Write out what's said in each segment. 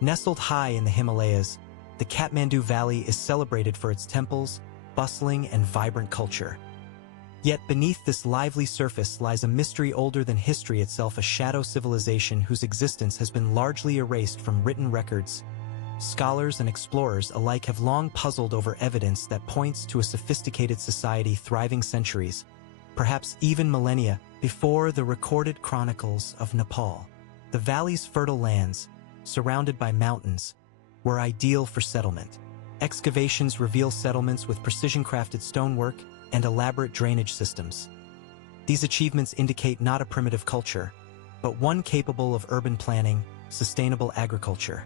Nestled high in the Himalayas, the Kathmandu Valley is celebrated for its temples, bustling and vibrant culture. Yet beneath this lively surface lies a mystery older than history itself, a shadow civilization whose existence has been largely erased from written records. Scholars and explorers alike have long puzzled over evidence that points to a sophisticated society thriving centuries, perhaps even millennia, before the recorded chronicles of Nepal. The valley's fertile lands, surrounded by mountains, were ideal for settlement. Excavations reveal settlements with precision-crafted stonework and elaborate drainage systems. These achievements indicate not a primitive culture, but one capable of urban planning, sustainable agriculture.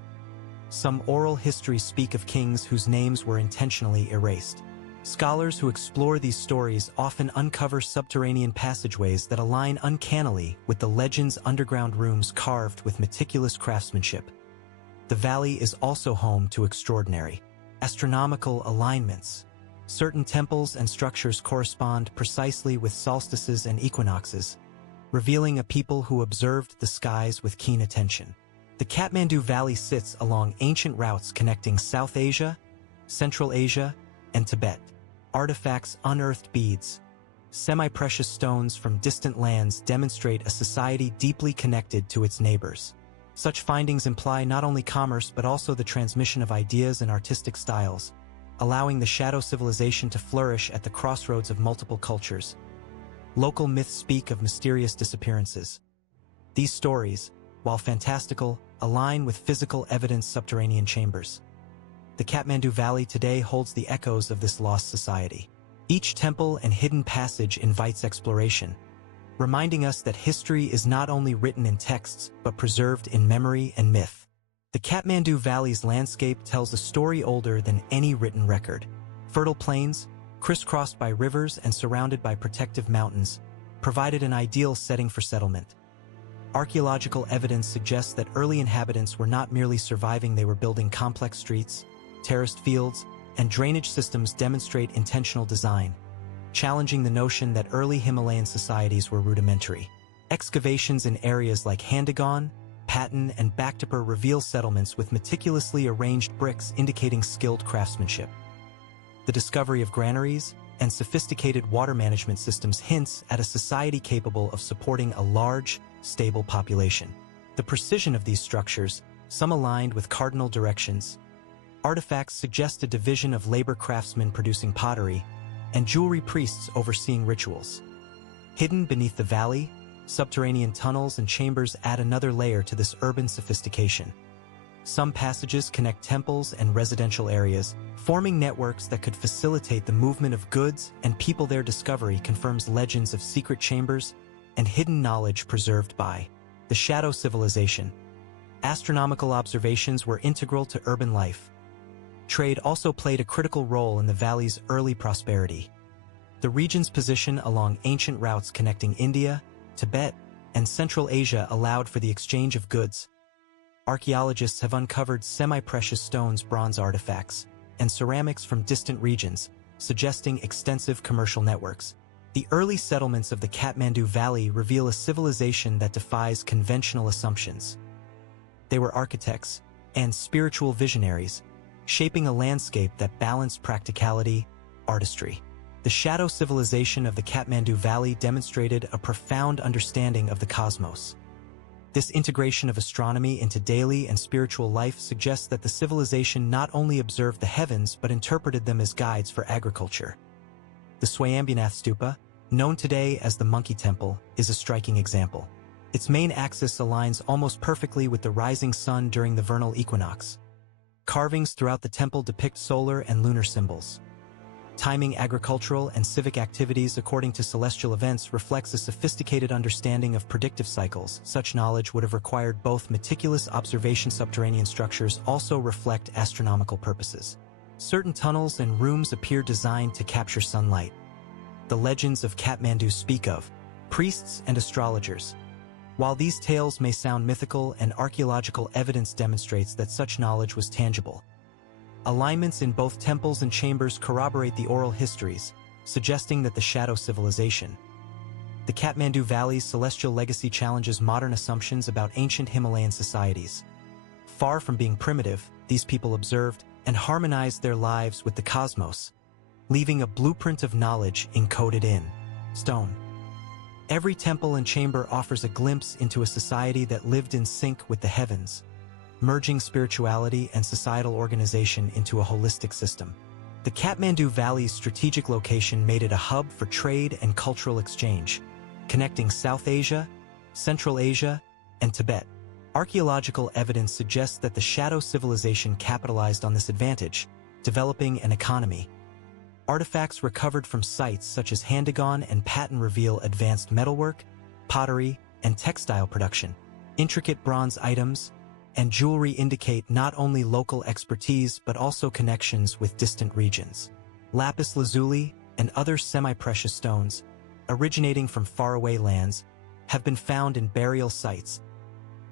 Some oral histories speak of kings whose names were intentionally erased. Scholars who explore these stories often uncover subterranean passageways that align uncannily with the legend's underground rooms carved with meticulous craftsmanship. The valley is also home to extraordinary astronomical alignments. Certain temples and structures correspond precisely with solstices and equinoxes, revealing a people who observed the skies with keen attention. The Kathmandu Valley sits along ancient routes connecting South Asia, Central Asia, and Tibet. Artifacts, unearthed beads, semi-precious stones from distant lands demonstrate a society deeply connected to its neighbors. Such findings imply not only commerce but also the transmission of ideas and artistic styles, allowing the shadow civilization to flourish at the crossroads of multiple cultures. Local myths speak of mysterious disappearances. These stories, while fantastical, align with physical evidence subterranean chambers. The Kathmandu Valley today holds the echoes of this lost society. Each temple and hidden passage invites exploration, reminding us that history is not only written in texts but preserved in memory and myth. The Kathmandu Valley's landscape tells a story older than any written record. Fertile plains, crisscrossed by rivers and surrounded by protective mountains, provided an ideal setting for settlement. Archaeological evidence suggests that early inhabitants were not merely surviving, they were building complex streets, terraced fields, and drainage systems demonstrate intentional design, challenging the notion that early Himalayan societies were rudimentary. Excavations in areas like Handagon, Patan, and Bhaktapur reveal settlements with meticulously arranged bricks indicating skilled craftsmanship. The discovery of granaries and sophisticated water management systems hints at a society capable of supporting a large, stable population. The precision of these structures, some aligned with cardinal directions, artifacts suggest a division of labor craftsmen producing pottery and jewelry priests overseeing rituals. Hidden beneath the valley, subterranean tunnels and chambers add another layer to this urban sophistication. Some passages connect temples and residential areas, forming networks that could facilitate the movement of goods and people. Their discovery confirms legends of secret chambers and hidden knowledge preserved by the shadow civilization. Astronomical observations were integral to urban life. Trade also played a critical role in the valley's early prosperity. The region's position along ancient routes connecting India, Tibet, and Central Asia allowed for the exchange of goods. Archaeologists have uncovered semi-precious stones, bronze artifacts, and ceramics from distant regions, suggesting extensive commercial networks. The early settlements of the Kathmandu Valley reveal a civilization that defies conventional assumptions. They were architects and spiritual visionaries, shaping a landscape that balanced practicality, artistry. The shadow civilization of the Kathmandu Valley demonstrated a profound understanding of the cosmos. This integration of astronomy into daily and spiritual life suggests that the civilization not only observed the heavens but interpreted them as guides for agriculture. The Swayambhunath Stupa, known today as the Monkey Temple, is a striking example. Its main axis aligns almost perfectly with the rising sun during the vernal equinox. Carvings throughout the temple depict solar and lunar symbols. Timing agricultural and civic activities according to celestial events reflects a sophisticated understanding of predictive cycles. Such knowledge would have required both meticulous observation. Subterranean structures also reflect astronomical purposes. Certain tunnels and rooms appear designed to capture sunlight. The legends of Kathmandu speak of priests and astrologers. While these tales may sound mythical, and archaeological evidence demonstrates that such knowledge was tangible. Alignments in both temples and chambers corroborate the oral histories, suggesting that the shadow civilization. The Kathmandu Valley's celestial legacy challenges modern assumptions about ancient Himalayan societies. Far from being primitive, these people observed and harmonized their lives with the cosmos, leaving a blueprint of knowledge encoded in stone. Every temple and chamber offers a glimpse into a society that lived in sync with the heavens, merging spirituality and societal organization into a holistic system. The Kathmandu Valley's strategic location made it a hub for trade and cultural exchange, connecting South Asia, Central Asia, and Tibet. Archaeological evidence suggests that the Shadow civilization capitalized on this advantage, developing an economy. Artifacts recovered from sites such as Handagon and Patan reveal advanced metalwork, pottery, and textile production. Intricate bronze items and jewelry indicate not only local expertise but also connections with distant regions. Lapis lazuli and other semi-precious stones, originating from faraway lands, have been found in burial sites.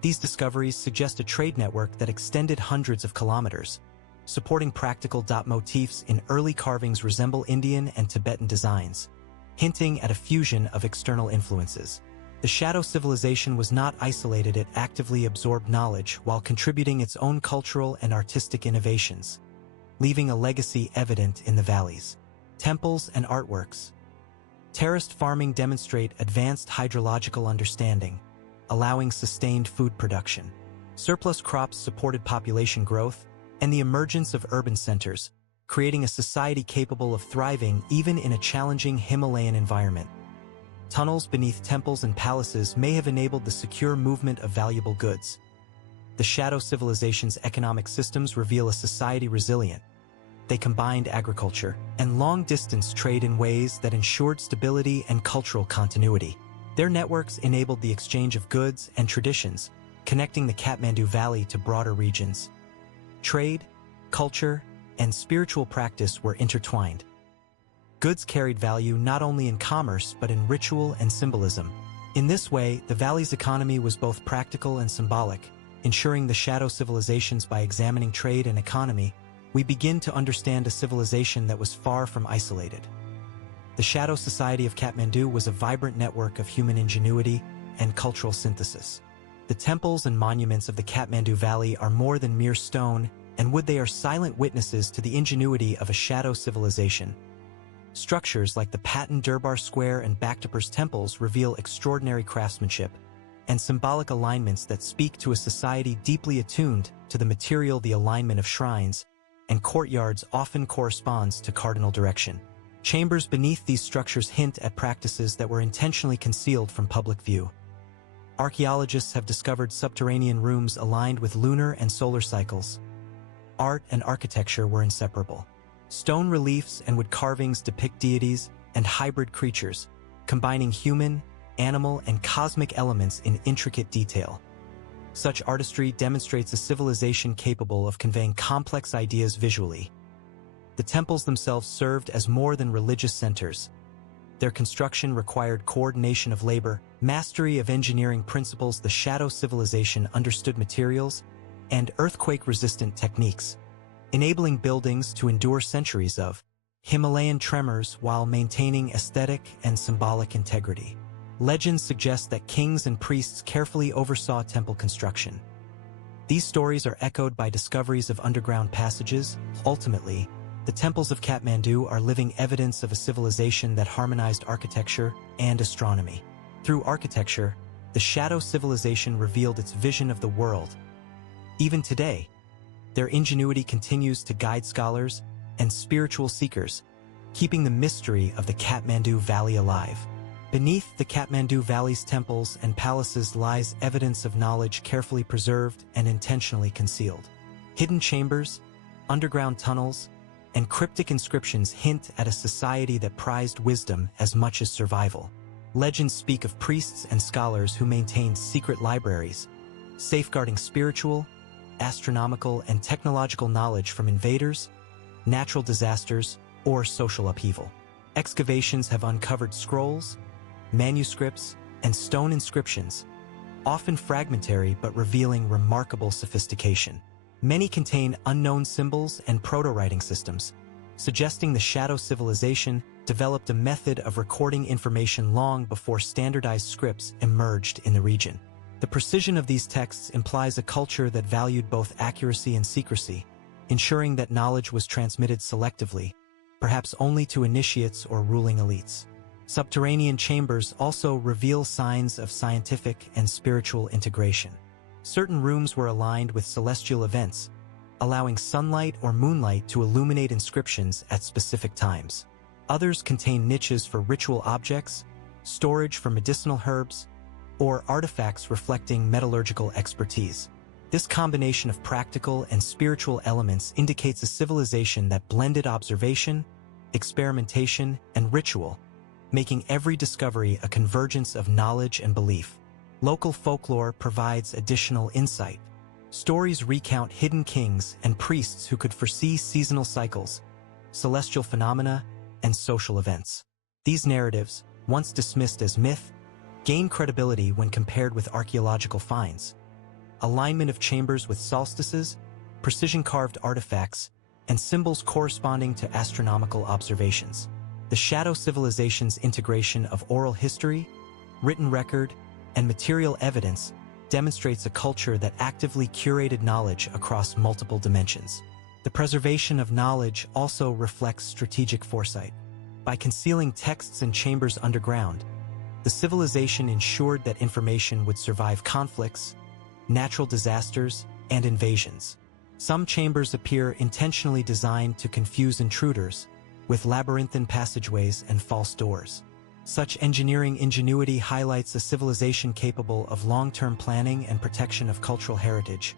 These discoveries suggest a trade network that extended hundreds of kilometers. Supporting practical dot motifs in early carvings resemble Indian and Tibetan designs, hinting at a fusion of external influences. The Shadow civilization was not isolated, it actively absorbed knowledge while contributing its own cultural and artistic innovations, leaving a legacy evident in the valleys. Temples and artworks. Terraced farming demonstrate advanced hydrological understanding, allowing sustained food production. Surplus crops supported population growth and the emergence of urban centers, creating a society capable of thriving even in a challenging Himalayan environment. Tunnels beneath temples and palaces may have enabled the secure movement of valuable goods. The Shadow civilization's economic systems reveal a society resilient. They combined agriculture and long-distance trade in ways that ensured stability and cultural continuity. Their networks enabled the exchange of goods and traditions, connecting the Kathmandu Valley to broader regions. Trade, culture, and spiritual practice were intertwined. Goods carried value not only in commerce but in ritual and symbolism. In this way, the valley's economy was both practical and symbolic, ensuring the Shadow civilizations. By examining trade and economy, we begin to understand a civilization that was far from isolated. The Shadow Society of Kathmandu was a vibrant network of human ingenuity and cultural synthesis. The temples and monuments of the Kathmandu Valley are more than mere stone and wood. They are silent witnesses to the ingenuity of a Shadow civilization. Structures like the Patan Durbar Square and Bhaktapur's temples reveal extraordinary craftsmanship and symbolic alignments that speak to a society deeply attuned to the material. The alignment of shrines and courtyards often corresponds to cardinal direction. Chambers beneath these structures hint at practices that were intentionally concealed from public view. Archaeologists have discovered subterranean rooms aligned with lunar and solar cycles. Art and architecture were inseparable. Stone reliefs and wood carvings depict deities and hybrid creatures, combining human, animal, and cosmic elements in intricate detail. Such artistry demonstrates a civilization capable of conveying complex ideas visually. The temples themselves served as more than religious centers. Their construction required coordination of labor, mastery of engineering principles. The Shadow civilization understood materials and earthquake-resistant techniques, enabling buildings to endure centuries of Himalayan tremors while maintaining aesthetic and symbolic integrity. Legends suggest that kings and priests carefully oversaw temple construction. These stories are echoed by discoveries of underground passages. Ultimately, the temples of Kathmandu are living evidence of a civilization that harmonized architecture and astronomy. Through architecture, the Shadow civilization revealed its vision of the world. Even today, their ingenuity continues to guide scholars and spiritual seekers, keeping the mystery of the Kathmandu Valley alive. Beneath the Kathmandu Valley's temples and palaces lies evidence of knowledge carefully preserved and intentionally concealed. Hidden chambers, underground tunnels, and cryptic inscriptions hint at a society that prized wisdom as much as survival. Legends speak of priests and scholars who maintained secret libraries, safeguarding spiritual, astronomical, and technological knowledge from invaders, natural disasters, or social upheaval. Excavations have uncovered scrolls, manuscripts, and stone inscriptions, often fragmentary but revealing remarkable sophistication. Many contain unknown symbols and proto-writing systems, suggesting the Shadow civilization developed a method of recording information long before standardized scripts emerged in the region. The precision of these texts implies a culture that valued both accuracy and secrecy, ensuring that knowledge was transmitted selectively, perhaps only to initiates or ruling elites. Subterranean chambers also reveal signs of scientific and spiritual integration. Certain rooms were aligned with celestial events, allowing sunlight or moonlight to illuminate inscriptions at specific times. Others contain niches for ritual objects, storage for medicinal herbs, or artifacts reflecting metallurgical expertise. This combination of practical and spiritual elements indicates a civilization that blended observation, experimentation, and ritual, making every discovery a convergence of knowledge and belief. Local folklore provides additional insight. Stories recount hidden kings and priests who could foresee seasonal cycles, celestial phenomena, and social events. These narratives, once dismissed as myth, gain credibility when compared with archaeological finds. Alignment of chambers with solstices, precision-carved artifacts, and symbols corresponding to astronomical observations. The Shadow Civilization's integration of oral history, written record, and material evidence demonstrates a culture that actively curated knowledge across multiple dimensions. The preservation of knowledge also reflects strategic foresight. By concealing texts and chambers underground, the civilization ensured that information would survive conflicts, natural disasters, and invasions. Some chambers appear intentionally designed to confuse intruders, with labyrinthine passageways and false doors. Such engineering ingenuity highlights a civilization capable of long-term planning and protection of cultural heritage,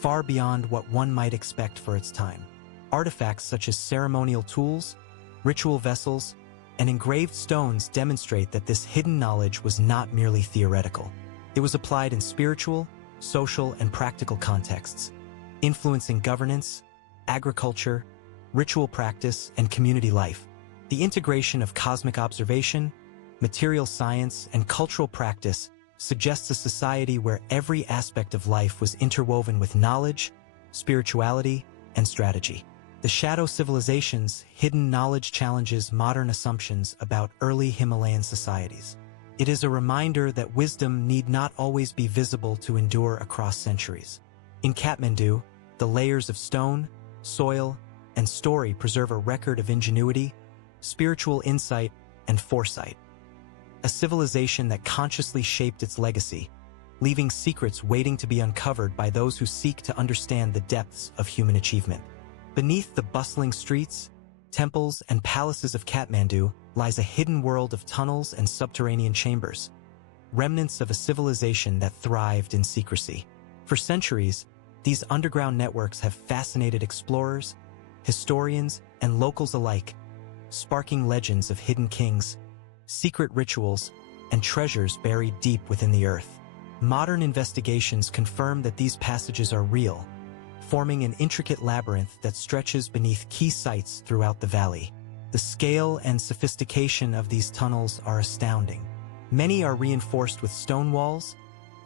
far beyond what one might expect for its time. Artifacts such as ceremonial tools, ritual vessels, and engraved stones demonstrate that this hidden knowledge was not merely theoretical. It was applied in spiritual, social, and practical contexts, influencing governance, agriculture, ritual practice, and community life. The integration of cosmic observation, material science, and cultural practice suggests a society where every aspect of life was interwoven with knowledge, spirituality, and strategy. The Shadow Civilization's hidden knowledge challenges modern assumptions about early Himalayan societies. It is a reminder that wisdom need not always be visible to endure across centuries. In Kathmandu, the layers of stone, soil, and story preserve a record of ingenuity, spiritual insight, and foresight. A civilization that consciously shaped its legacy, leaving secrets waiting to be uncovered by those who seek to understand the depths of human achievement. Beneath the bustling streets, temples, and palaces of Kathmandu lies a hidden world of tunnels and subterranean chambers, remnants of a civilization that thrived in secrecy. For centuries, these underground networks have fascinated explorers, historians, and locals alike, sparking legends of hidden kings, secret rituals, and treasures buried deep within the earth. Modern investigations confirm that these passages are real, forming an intricate labyrinth that stretches beneath key sites throughout the valley. The scale and sophistication of these tunnels are astounding. Many are reinforced with stone walls,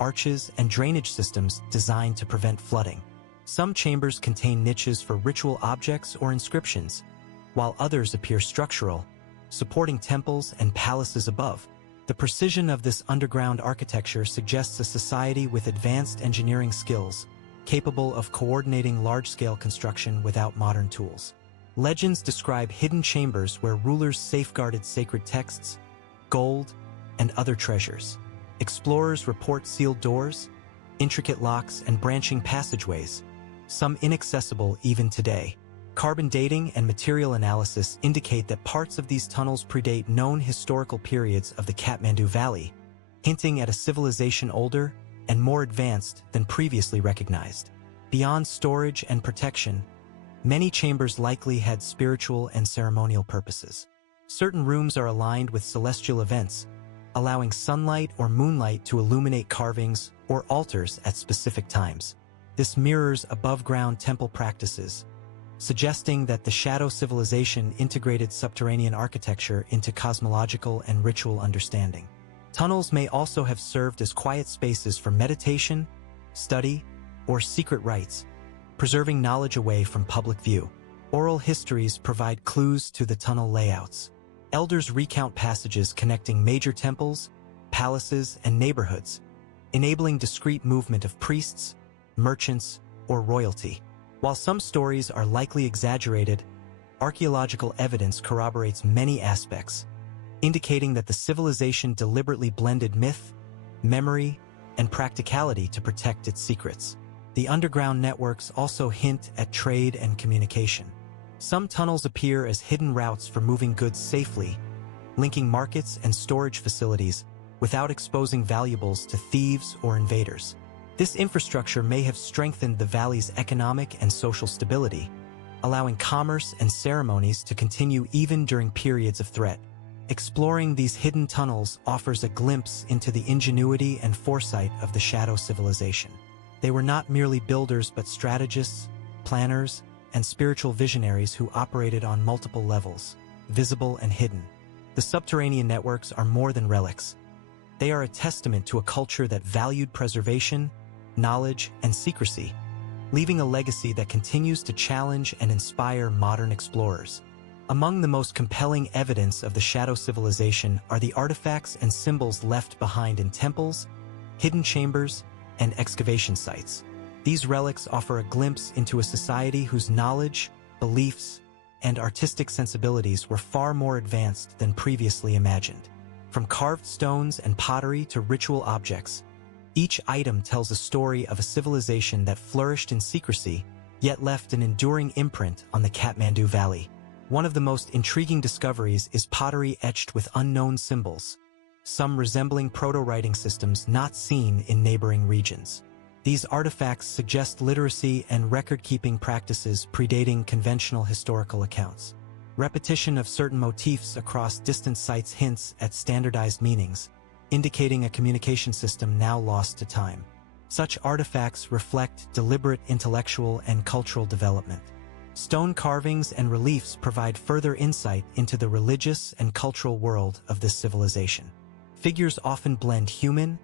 arches, and drainage systems designed to prevent flooding. Some chambers contain niches for ritual objects or inscriptions, while others appear structural, supporting temples and palaces above. The precision of this underground architecture suggests a society with advanced engineering skills, capable of coordinating large-scale construction without modern tools. Legends describe hidden chambers where rulers safeguarded sacred texts, gold, and other treasures. Explorers report sealed doors, intricate locks, and branching passageways, some inaccessible even today. Carbon dating and material analysis indicate that parts of these tunnels predate known historical periods of the Kathmandu Valley, hinting at a civilization older and more advanced than previously recognized. Beyond storage and protection, many chambers likely had spiritual and ceremonial purposes. Certain rooms are aligned with celestial events, allowing sunlight or moonlight to illuminate carvings or altars at specific times. This mirrors above-ground temple practices, suggesting that the Shadow Civilization integrated subterranean architecture into cosmological and ritual understanding. Tunnels may also have served as quiet spaces for meditation, study, or secret rites, preserving knowledge away from public view. Oral histories provide clues to the tunnel layouts. Elders recount passages connecting major temples, palaces, and neighborhoods, enabling discreet movement of priests, merchants, or royalty. While some stories are likely exaggerated, archaeological evidence corroborates many aspects, indicating that the civilization deliberately blended myth, memory, and practicality to protect its secrets. The underground networks also hint at trade and communication. Some tunnels appear as hidden routes for moving goods safely, linking markets and storage facilities without exposing valuables to thieves or invaders. This infrastructure may have strengthened the valley's economic and social stability, allowing commerce and ceremonies to continue even during periods of threat. Exploring these hidden tunnels offers a glimpse into the ingenuity and foresight of the Shadow civilization. They were not merely builders but strategists, planners, and spiritual visionaries who operated on multiple levels, visible and hidden. The subterranean networks are more than relics. They are a testament to a culture that valued preservation, knowledge, and secrecy, leaving a legacy that continues to challenge and inspire modern explorers. Among the most compelling evidence of the Shadow civilization are the artifacts and symbols left behind in temples, hidden chambers, and excavation sites. These relics offer a glimpse into a society whose knowledge, beliefs, and artistic sensibilities were far more advanced than previously imagined. From carved stones and pottery to ritual objects, each item tells a story of a civilization that flourished in secrecy, yet left an enduring imprint on the Kathmandu Valley. One of the most intriguing discoveries is pottery etched with unknown symbols, some resembling proto-writing systems not seen in neighboring regions. These artifacts suggest literacy and record-keeping practices predating conventional historical accounts. Repetition of certain motifs across distant sites hints at standardized meanings, indicating a communication system now lost to time. Such artifacts reflect deliberate intellectual and cultural development. Stone carvings and reliefs provide further insight into the religious and cultural world of this civilization. Figures often blend human,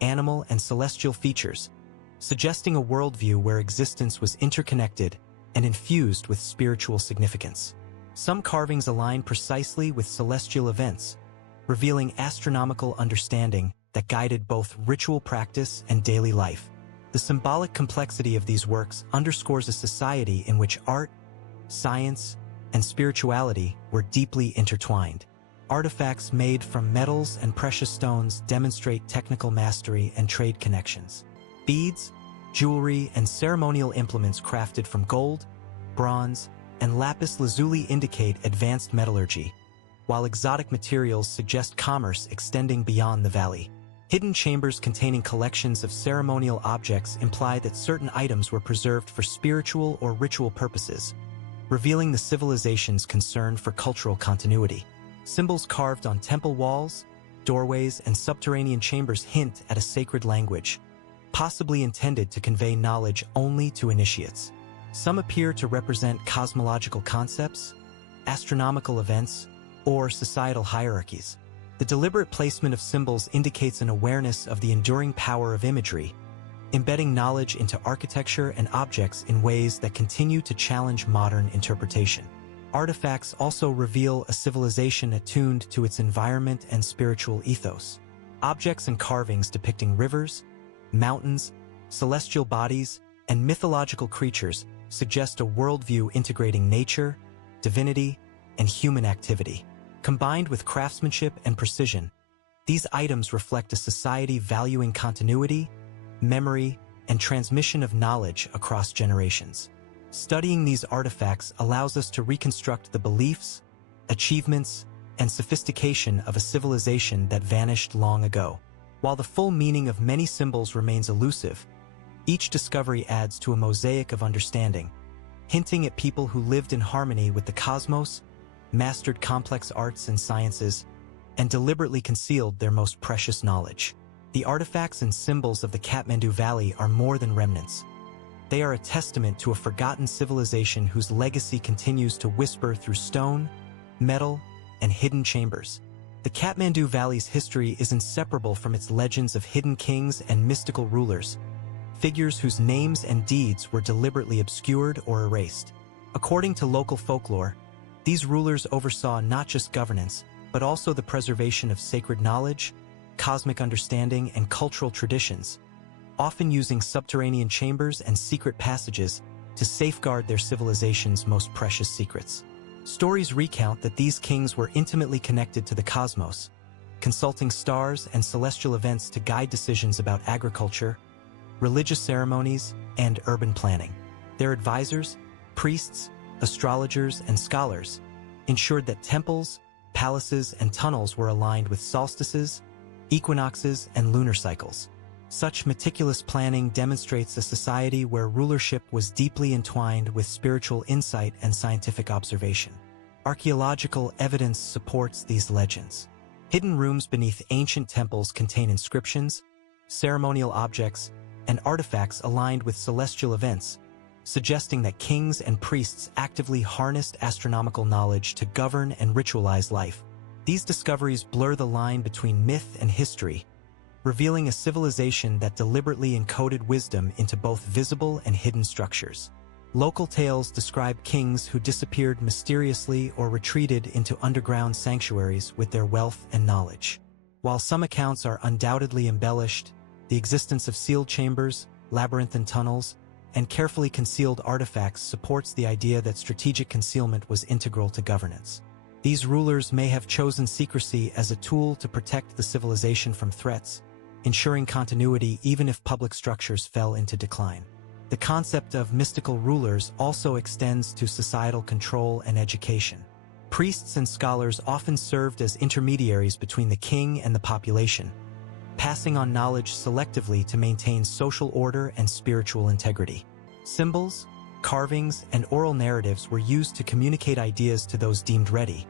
animal, and celestial features, suggesting a worldview where existence was interconnected and infused with spiritual significance. Some carvings align precisely with celestial events, revealing astronomical understanding that guided both ritual practice and daily life. The symbolic complexity of these works underscores a society in which art, science, and spirituality were deeply intertwined. Artifacts made from metals and precious stones demonstrate technical mastery and trade connections. Beads, jewelry, and ceremonial implements crafted from gold, bronze, and lapis lazuli indicate advanced metallurgy, while exotic materials suggest commerce extending beyond the valley. Hidden chambers containing collections of ceremonial objects imply that certain items were preserved for spiritual or ritual purposes, revealing the civilization's concern for cultural continuity. Symbols carved on temple walls, doorways, and subterranean chambers hint at a sacred language, possibly intended to convey knowledge only to initiates. Some appear to represent cosmological concepts, astronomical events, or societal hierarchies. The deliberate placement of symbols indicates an awareness of the enduring power of imagery, embedding knowledge into architecture and objects in ways that continue to challenge modern interpretation. Artifacts also reveal a civilization attuned to its environment and spiritual ethos. Objects and carvings depicting rivers, mountains, celestial bodies, and mythological creatures suggest a worldview integrating nature, divinity, and human activity. Combined with craftsmanship and precision, these items reflect a society valuing continuity, memory, and transmission of knowledge across generations. Studying these artifacts allows us to reconstruct the beliefs, achievements, and sophistication of a civilization that vanished long ago. While the full meaning of many symbols remains elusive, each discovery adds to a mosaic of understanding, hinting at people who lived in harmony with the cosmos, mastered complex arts and sciences, and deliberately concealed their most precious knowledge. The artifacts and symbols of the Kathmandu Valley are more than remnants. They are a testament to a forgotten civilization whose legacy continues to whisper through stone, metal, and hidden chambers. The Kathmandu Valley's history is inseparable from its legends of hidden kings and mystical rulers, figures whose names and deeds were deliberately obscured or erased. According to local folklore, these rulers oversaw not just governance, but also the preservation of sacred knowledge, cosmic understanding, and cultural traditions, often using subterranean chambers and secret passages to safeguard their civilization's most precious secrets. Stories recount that these kings were intimately connected to the cosmos, consulting stars and celestial events to guide decisions about agriculture, religious ceremonies, and urban planning. Their advisors, priests, astrologers, and scholars ensured that temples, palaces, and tunnels were aligned with solstices, equinoxes, and lunar cycles. Such meticulous planning demonstrates a society where rulership was deeply entwined with spiritual insight and scientific observation. Archaeological evidence supports these legends. Hidden rooms beneath ancient temples contain inscriptions, ceremonial objects, and artifacts aligned with celestial events, suggesting that kings and priests actively harnessed astronomical knowledge to govern and ritualize life. These discoveries blur the line between myth and history, revealing a civilization that deliberately encoded wisdom into both visible and hidden structures. Local tales describe kings who disappeared mysteriously or retreated into underground sanctuaries with their wealth and knowledge. While some accounts are undoubtedly embellished, the existence of sealed chambers, labyrinthine tunnels, and carefully concealed artifacts supports the idea that strategic concealment was integral to governance. These rulers may have chosen secrecy as a tool to protect the civilization from threats, ensuring continuity even if public structures fell into decline. The concept of mystical rulers also extends to societal control and education. Priests and scholars often served as intermediaries between the king and the population, passing on knowledge selectively to maintain social order and spiritual integrity. Symbols, carvings, and oral narratives were used to communicate ideas to those deemed ready,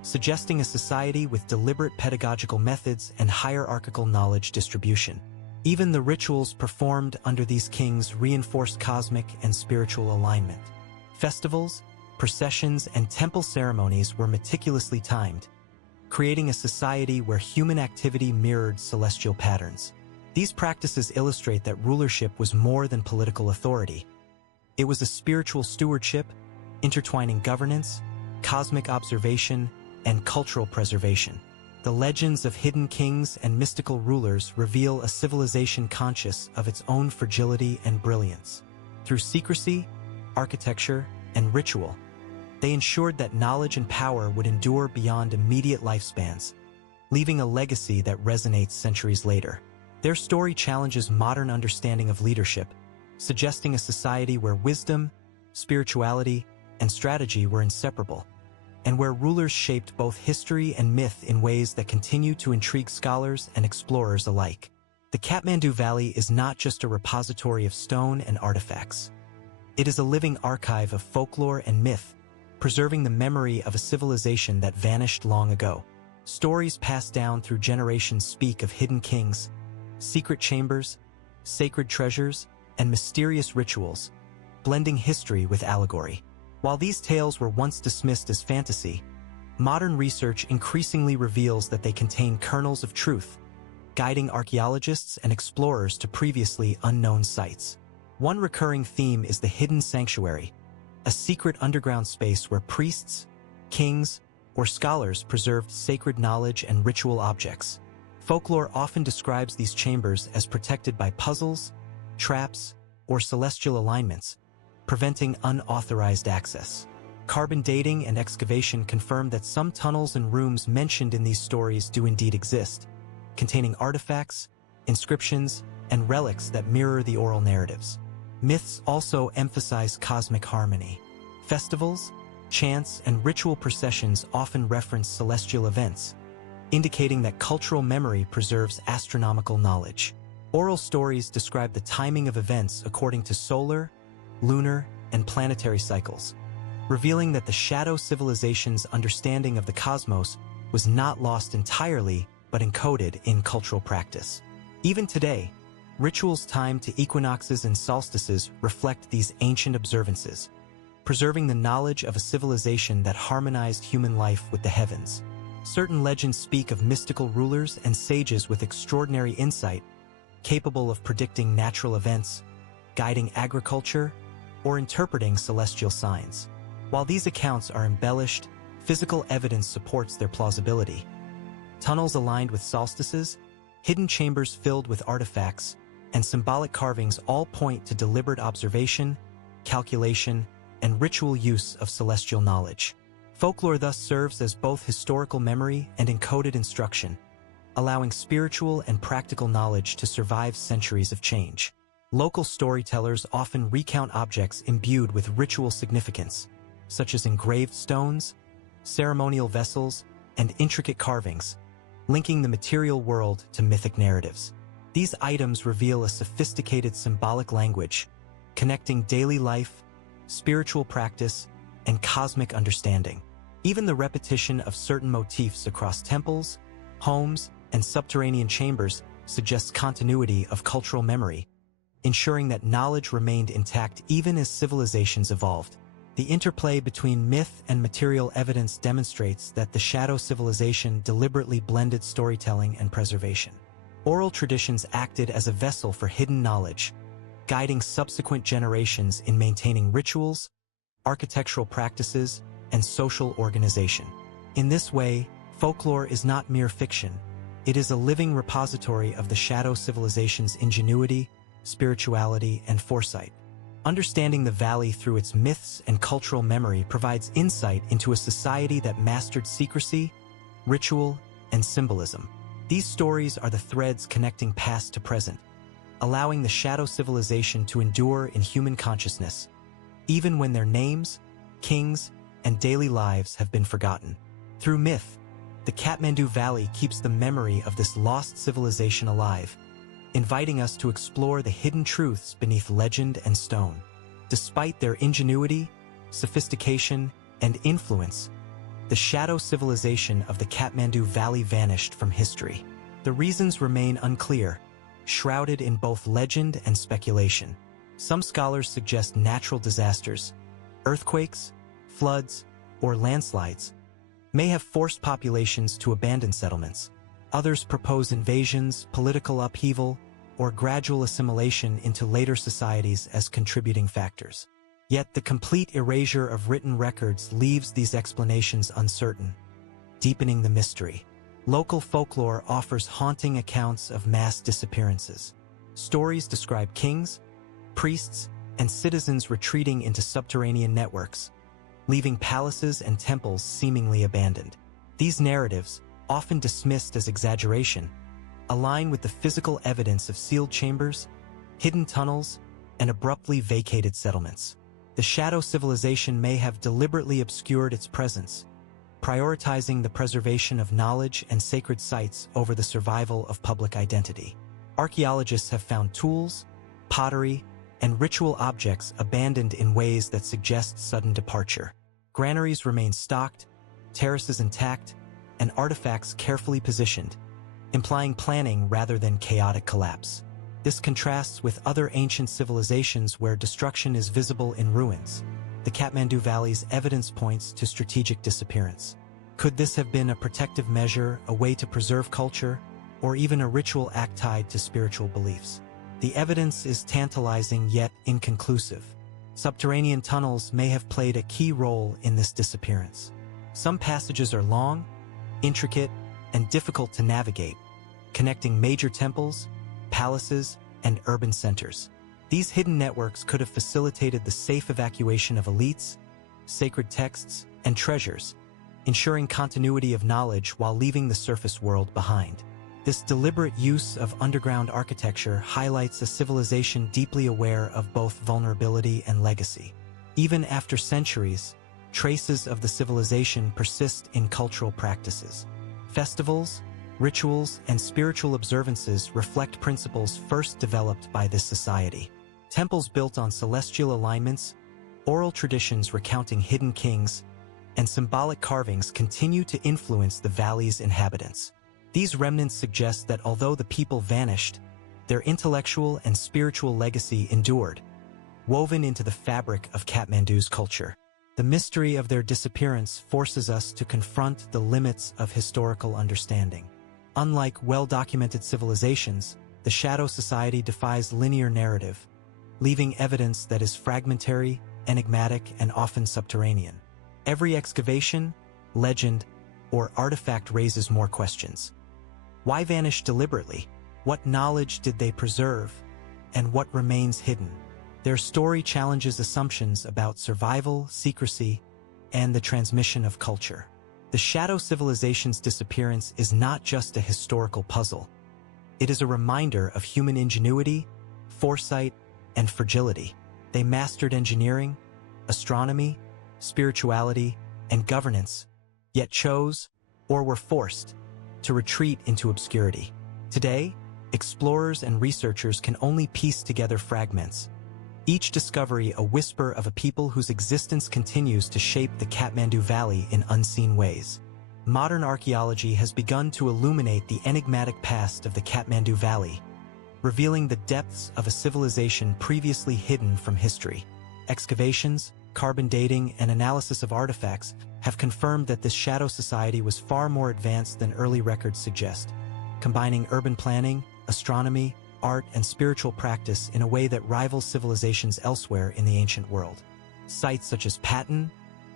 suggesting a society with deliberate pedagogical methods and hierarchical knowledge distribution. Even the rituals performed under these kings reinforced cosmic and spiritual alignment. Festivals, processions, and temple ceremonies were meticulously timed, creating a society where human activity mirrored celestial patterns. These practices illustrate that rulership was more than political authority. It was a spiritual stewardship, intertwining governance, cosmic observation, and cultural preservation. The legends of hidden kings and mystical rulers reveal a civilization conscious of its own fragility and brilliance. Through secrecy, architecture, and ritual, they ensured that knowledge and power would endure beyond immediate lifespans, leaving a legacy that resonates centuries later. Their story challenges modern understanding of leadership, suggesting a society where wisdom, spirituality, and strategy were inseparable, and where rulers shaped both history and myth in ways that continue to intrigue scholars and explorers alike. The Kathmandu Valley is not just a repository of stone and artifacts. It is a living archive of folklore and myth, preserving the memory of a civilization that vanished long ago. Stories passed down through generations speak of hidden kings, secret chambers, sacred treasures, and mysterious rituals, blending history with allegory. While these tales were once dismissed as fantasy, modern research increasingly reveals that they contain kernels of truth, guiding archaeologists and explorers to previously unknown sites. One recurring theme is the hidden sanctuary, a secret underground space where priests, kings, or scholars preserved sacred knowledge and ritual objects. Folklore often describes these chambers as protected by puzzles, traps, or celestial alignments, preventing unauthorized access. Carbon dating and excavation confirm that some tunnels and rooms mentioned in these stories do indeed exist, containing artifacts, inscriptions, and relics that mirror the oral narratives. Myths also emphasize cosmic harmony. Festivals, chants, and ritual processions often reference celestial events, indicating that cultural memory preserves astronomical knowledge. Oral stories describe the timing of events according to solar, lunar, and planetary cycles, revealing that the Shadow civilization's understanding of the cosmos was not lost entirely, but encoded in cultural practice. Even today, rituals timed to equinoxes and solstices reflect these ancient observances, preserving the knowledge of a civilization that harmonized human life with the heavens. Certain legends speak of mystical rulers and sages with extraordinary insight, capable of predicting natural events, guiding agriculture, or interpreting celestial signs. While these accounts are embellished, physical evidence supports their plausibility. Tunnels aligned with solstices, hidden chambers filled with artifacts, and symbolic carvings all point to deliberate observation, calculation, and ritual use of celestial knowledge. Folklore thus serves as both historical memory and encoded instruction, allowing spiritual and practical knowledge to survive centuries of change. Local storytellers often recount objects imbued with ritual significance, such as engraved stones, ceremonial vessels, and intricate carvings, linking the material world to mythic narratives. These items reveal a sophisticated symbolic language, connecting daily life, spiritual practice, and cosmic understanding. Even the repetition of certain motifs across temples, homes, and subterranean chambers suggests continuity of cultural memory, ensuring that knowledge remained intact even as civilizations evolved. The interplay between myth and material evidence demonstrates that the Shadow civilization deliberately blended storytelling and preservation. Oral traditions acted as a vessel for hidden knowledge, guiding subsequent generations in maintaining rituals, architectural practices, and social organization. In this way, folklore is not mere fiction. It is a living repository of the Shadow civilization's ingenuity, spirituality, and foresight. Understanding the valley through its myths and cultural memory provides insight into a society that mastered secrecy, ritual, and symbolism. These stories are the threads connecting past to present, allowing the Shadow civilization to endure in human consciousness, even when their names, kings, and daily lives have been forgotten. Through myth, the Kathmandu Valley keeps the memory of this lost civilization alive, inviting us to explore the hidden truths beneath legend and stone. Despite their ingenuity, sophistication, and influence, the Shadow civilization of the Kathmandu Valley vanished from history. The reasons remain unclear, shrouded in both legend and speculation. Some scholars suggest natural disasters, earthquakes, floods, or landslides, may have forced populations to abandon settlements. Others propose invasions, political upheaval, or gradual assimilation into later societies as contributing factors. Yet the complete erasure of written records leaves these explanations uncertain, deepening the mystery. Local folklore offers haunting accounts of mass disappearances. Stories describe kings, priests, and citizens retreating into subterranean networks, leaving palaces and temples seemingly abandoned. These narratives, often dismissed as exaggeration, align with the physical evidence of sealed chambers, hidden tunnels, and abruptly vacated settlements. The Shadow civilization may have deliberately obscured its presence, prioritizing the preservation of knowledge and sacred sites over the survival of public identity. Archaeologists have found tools, pottery, and ritual objects abandoned in ways that suggest sudden departure. Granaries remain stocked, terraces intact, and artifacts carefully positioned, implying planning rather than chaotic collapse. This contrasts with other ancient civilizations where destruction is visible in ruins. The Kathmandu Valley's evidence points to strategic disappearance. Could this have been a protective measure, a way to preserve culture, or even a ritual act tied to spiritual beliefs? The evidence is tantalizing yet inconclusive. Subterranean tunnels may have played a key role in this disappearance. Some passages are long, intricate, and difficult to navigate, connecting major temples, palaces, and urban centers. These hidden networks could have facilitated the safe evacuation of elites, sacred texts, and treasures, ensuring continuity of knowledge while leaving the surface world behind. This deliberate use of underground architecture highlights a civilization deeply aware of both vulnerability and legacy. Even after centuries, traces of the civilization persist in cultural practices. Festivals, rituals, and spiritual observances reflect principles first developed by this society. Temples built on celestial alignments, oral traditions recounting hidden kings, and symbolic carvings continue to influence the valley's inhabitants. These remnants suggest that although the people vanished, their intellectual and spiritual legacy endured, woven into the fabric of Kathmandu's culture. The mystery of their disappearance forces us to confront the limits of historical understanding. Unlike well-documented civilizations, the Shadow Society defies linear narrative, leaving evidence that is fragmentary, enigmatic, and often subterranean. Every excavation, legend, or artifact raises more questions. Why vanish deliberately? What knowledge did they preserve? And what remains hidden? Their story challenges assumptions about survival, secrecy, and the transmission of culture. The Shadow Civilization's disappearance is not just a historical puzzle. It is a reminder of human ingenuity, foresight, and fragility. They mastered engineering, astronomy, spirituality, and governance, yet chose, or were forced, to retreat into obscurity. Today, explorers and researchers can only piece together fragments, each discovery a whisper of a people whose existence continues to shape the Kathmandu Valley in unseen ways. Modern archaeology has begun to illuminate the enigmatic past of the Kathmandu Valley, revealing the depths of a civilization previously hidden from history. Excavations, carbon dating, and analysis of artifacts have confirmed that this shadow society was far more advanced than early records suggest, combining urban planning, astronomy, art, and spiritual practice in a way that rivals civilizations elsewhere in the ancient world. Sites such as Patan,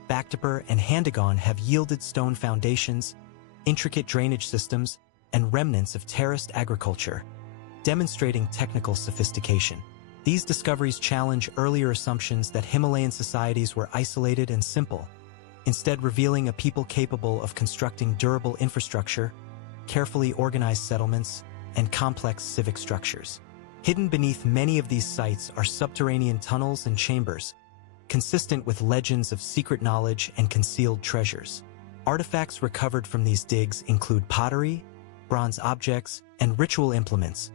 Bhaktapur, and Handagon have yielded stone foundations, intricate drainage systems, and remnants of terraced agriculture, demonstrating technical sophistication. These discoveries challenge earlier assumptions that Himalayan societies were isolated and simple, instead revealing a people capable of constructing durable infrastructure, carefully organized settlements, and complex civic structures. Hidden beneath many of these sites are subterranean tunnels and chambers, consistent with legends of secret knowledge and concealed treasures. Artifacts recovered from these digs include pottery, bronze objects, and ritual implements,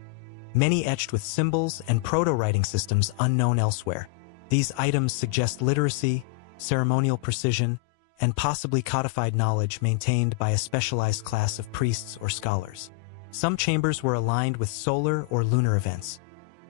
many etched with symbols and proto-writing systems unknown elsewhere. These items suggest literacy, ceremonial precision, and possibly codified knowledge maintained by a specialized class of priests or scholars. Some chambers were aligned with solar or lunar events,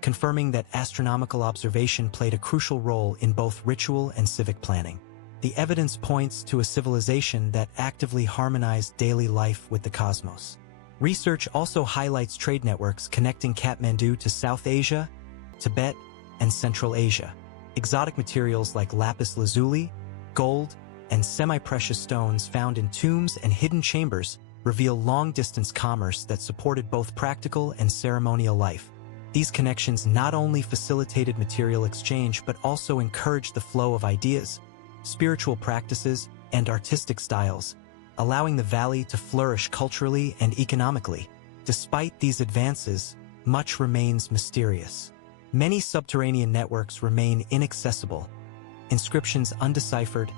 confirming that astronomical observation played a crucial role in both ritual and civic planning. The evidence points to a civilization that actively harmonized daily life with the cosmos. Research also highlights trade networks connecting Kathmandu to South Asia, Tibet, and Central Asia. Exotic materials like lapis lazuli, gold, and semi-precious stones found in tombs and hidden chambers reveal long-distance commerce that supported both practical and ceremonial life. These connections not only facilitated material exchange but also encouraged the flow of ideas, spiritual practices, and artistic styles, allowing the valley to flourish culturally and economically. Despite these advances, much remains mysterious. Many subterranean networks remain inaccessible, inscriptions undeciphered,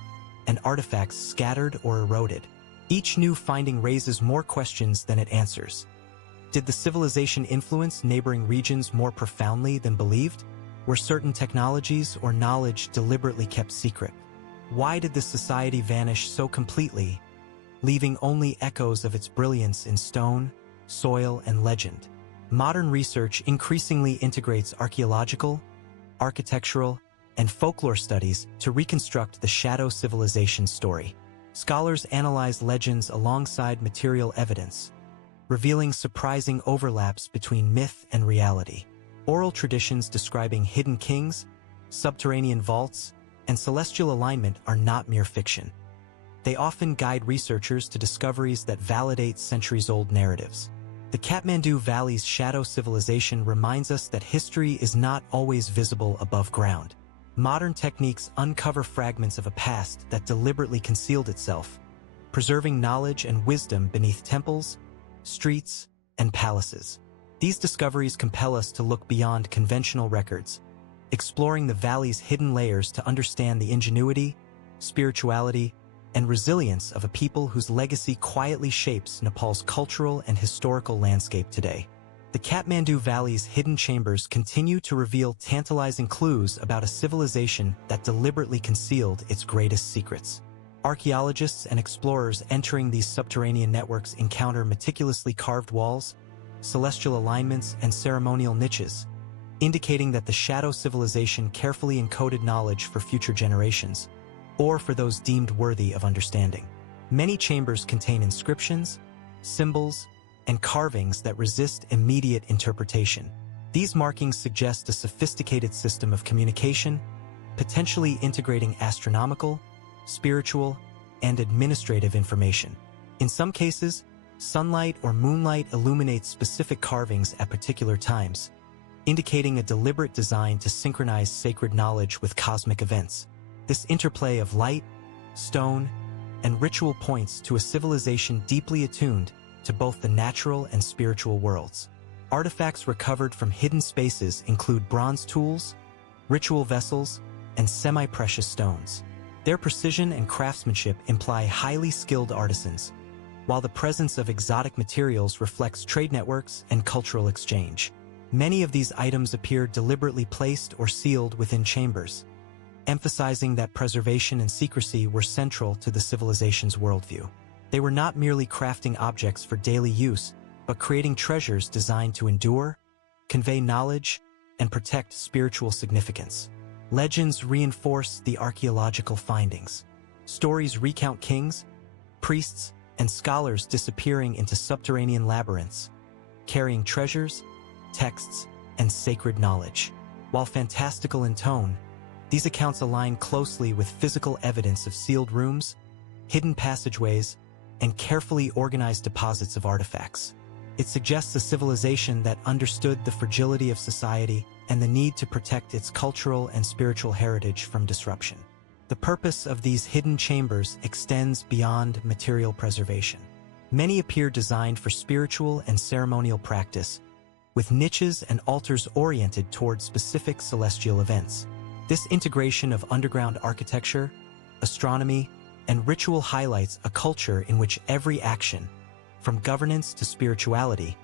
and artifacts scattered or eroded. Each new finding raises more questions than it answers. Did the civilization influence neighboring regions more profoundly than believed? Were certain technologies or knowledge deliberately kept secret? Why did this society vanish so completely, leaving only echoes of its brilliance in stone, soil, and legend? Modern research increasingly integrates archaeological, architectural, and folklore studies to reconstruct the Shadow Civilization story. Scholars analyze legends alongside material evidence, revealing surprising overlaps between myth and reality. Oral traditions describing hidden kings, subterranean vaults, and celestial alignment are not mere fiction. They often guide researchers to discoveries that validate centuries-old narratives. The Kathmandu Valley's Shadow Civilization reminds us that history is not always visible above ground. Modern techniques uncover fragments of a past that deliberately concealed itself, preserving knowledge and wisdom beneath temples, streets, and palaces. These discoveries compel us to look beyond conventional records, exploring the valley's hidden layers to understand the ingenuity, spirituality, and resilience of a people whose legacy quietly shapes Nepal's cultural and historical landscape today. The Kathmandu Valley's hidden chambers continue to reveal tantalizing clues about a civilization that deliberately concealed its greatest secrets. Archaeologists and explorers entering these subterranean networks encounter meticulously carved walls, celestial alignments, and ceremonial niches, indicating that the Shadow Civilization carefully encoded knowledge for future generations, or for those deemed worthy of understanding. Many chambers contain inscriptions, symbols, and carvings that resist immediate interpretation. These markings suggest a sophisticated system of communication, potentially integrating astronomical, spiritual, and administrative information. In some cases, Sunlight or moonlight illuminates specific carvings at particular times, indicating a deliberate design to synchronize sacred knowledge with cosmic events. This interplay of light, stone, and ritual points to a civilization deeply attuned to both the natural and spiritual worlds. Artifacts recovered from hidden spaces include bronze tools, ritual vessels, and semi-precious stones. Their precision and craftsmanship imply highly skilled artisans, while the presence of exotic materials reflects trade networks and cultural exchange. Many of these items appear deliberately placed or sealed within chambers, emphasizing that preservation and secrecy were central to the civilization's worldview. They were not merely crafting objects for daily use, but creating treasures designed to endure, convey knowledge, and protect spiritual significance. Legends reinforce the archaeological findings. Stories recount kings, priests, and scholars disappearing into subterranean labyrinths, carrying treasures, texts, and sacred knowledge. While fantastical in tone, these accounts align closely with physical evidence of sealed rooms, hidden passageways, and carefully organized deposits of artifacts. It suggests a civilization that understood the fragility of society and the need to protect its cultural and spiritual heritage from disruption. The purpose of these hidden chambers extends beyond material preservation. Many appear designed for spiritual and ceremonial practice, with niches and altars oriented toward specific celestial events. This integration of underground architecture, astronomy, and ritual highlights a culture in which every action, from governance to spirituality,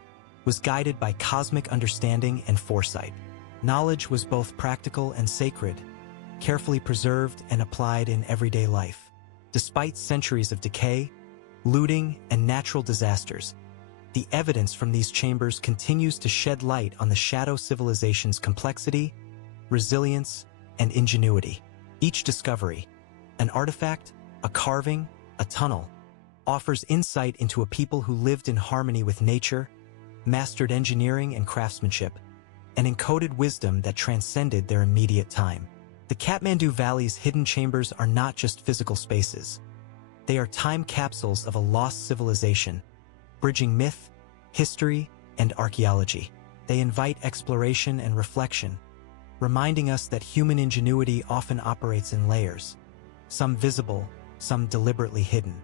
was guided by cosmic understanding and foresight. Knowledge was both practical and sacred, carefully preserved and applied in everyday life. Despite centuries of decay, looting, and natural disasters, the evidence from these chambers continues to shed light on the Shadow civilization's complexity, resilience, and ingenuity. Each discovery, an artifact, a carving, a tunnel, offers insight into a people who lived in harmony with nature, mastered engineering and craftsmanship, and encoded wisdom that transcended their immediate time. The Kathmandu Valley's hidden chambers are not just physical spaces. They are time capsules of a lost civilization, bridging myth, history, and archaeology. They invite exploration and reflection, reminding us that human ingenuity often operates in layers, some visible, some deliberately hidden.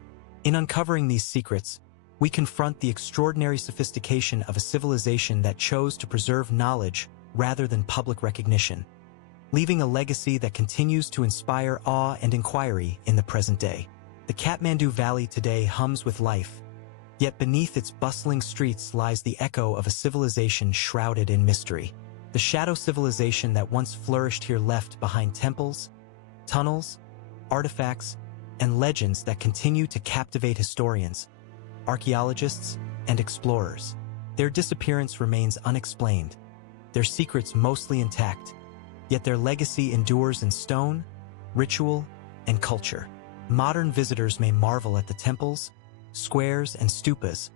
In uncovering these secrets, we confront the extraordinary sophistication of a civilization that chose to preserve knowledge rather than public recognition, leaving a legacy that continues to inspire awe and inquiry in the present day. The Kathmandu Valley today hums with life, yet beneath its bustling streets lies the echo of a civilization shrouded in mystery. The Shadow civilization that once flourished here left behind temples, tunnels, artifacts, and legends that continue to captivate historians, archaeologists, and explorers. Their disappearance remains unexplained, their secrets mostly intact, yet their legacy endures in stone, ritual, and culture. Modern visitors may marvel at the temples, squares, and stupas,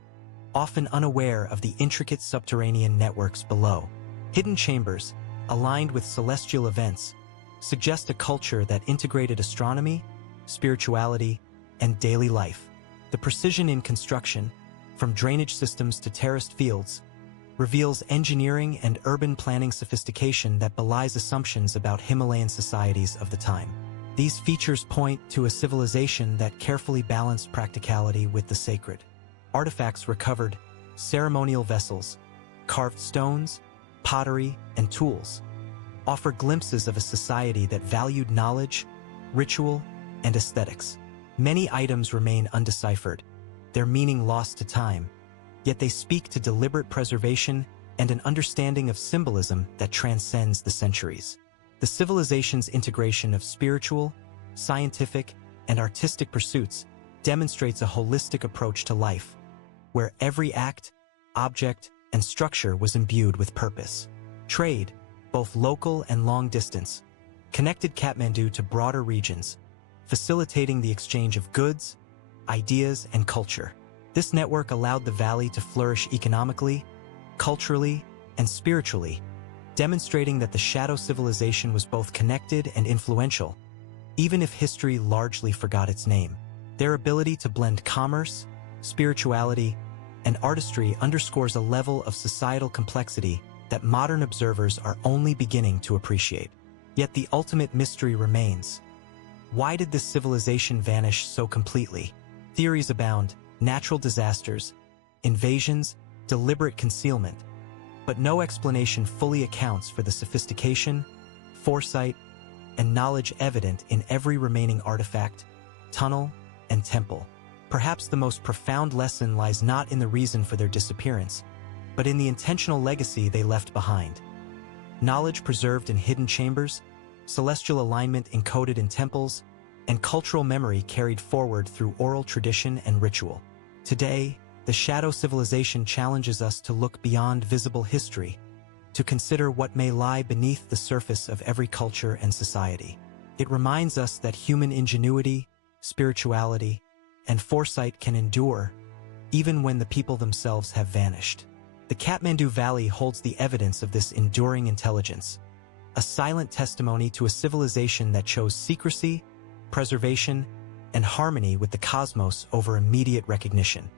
often unaware of the intricate subterranean networks below. Hidden chambers, aligned with celestial events, suggest a culture that integrated astronomy, spirituality, and daily life. The precision in construction, from drainage systems to terraced fields, reveals engineering and urban planning sophistication that belies assumptions about Himalayan societies of the time. These features point to a civilization that carefully balanced practicality with the sacred. Artifacts recovered, ceremonial vessels, carved stones, pottery, and tools offer glimpses of a society that valued knowledge, ritual, and aesthetics. Many items remain undeciphered, their meaning lost to time, yet they speak to deliberate preservation and an understanding of symbolism that transcends the centuries. The civilization's integration of spiritual, scientific, and artistic pursuits demonstrates a holistic approach to life, where every act, object, and structure was imbued with purpose. Trade, both local and long distance, connected Kathmandu to broader regions, facilitating the exchange of goods, ideas, and culture. This network allowed the valley to flourish economically, culturally, and spiritually, demonstrating that the Shadow civilization was both connected and influential, even if history largely forgot its name. Their ability to blend commerce, spirituality, and artistry underscores a level of societal complexity that modern observers are only beginning to appreciate. Yet the ultimate mystery remains. Why did this civilization vanish so completely? Theories abound: natural disasters, invasions, deliberate concealment. But no explanation fully accounts for the sophistication, foresight, and knowledge evident in every remaining artifact, tunnel, and temple. Perhaps the most profound lesson lies not in the reason for their disappearance, but in the intentional legacy they left behind. Knowledge preserved in hidden chambers, celestial alignment encoded in temples, and cultural memory carried forward through oral tradition and ritual. Today, the Shadow Civilization challenges us to look beyond visible history, to consider what may lie beneath the surface of every culture and society. It reminds us that human ingenuity, spirituality, and foresight can endure, even when the people themselves have vanished. The Kathmandu Valley holds the evidence of this enduring intelligence, a silent testimony to a civilization that chose secrecy, preservation, and harmony with the cosmos over immediate recognition.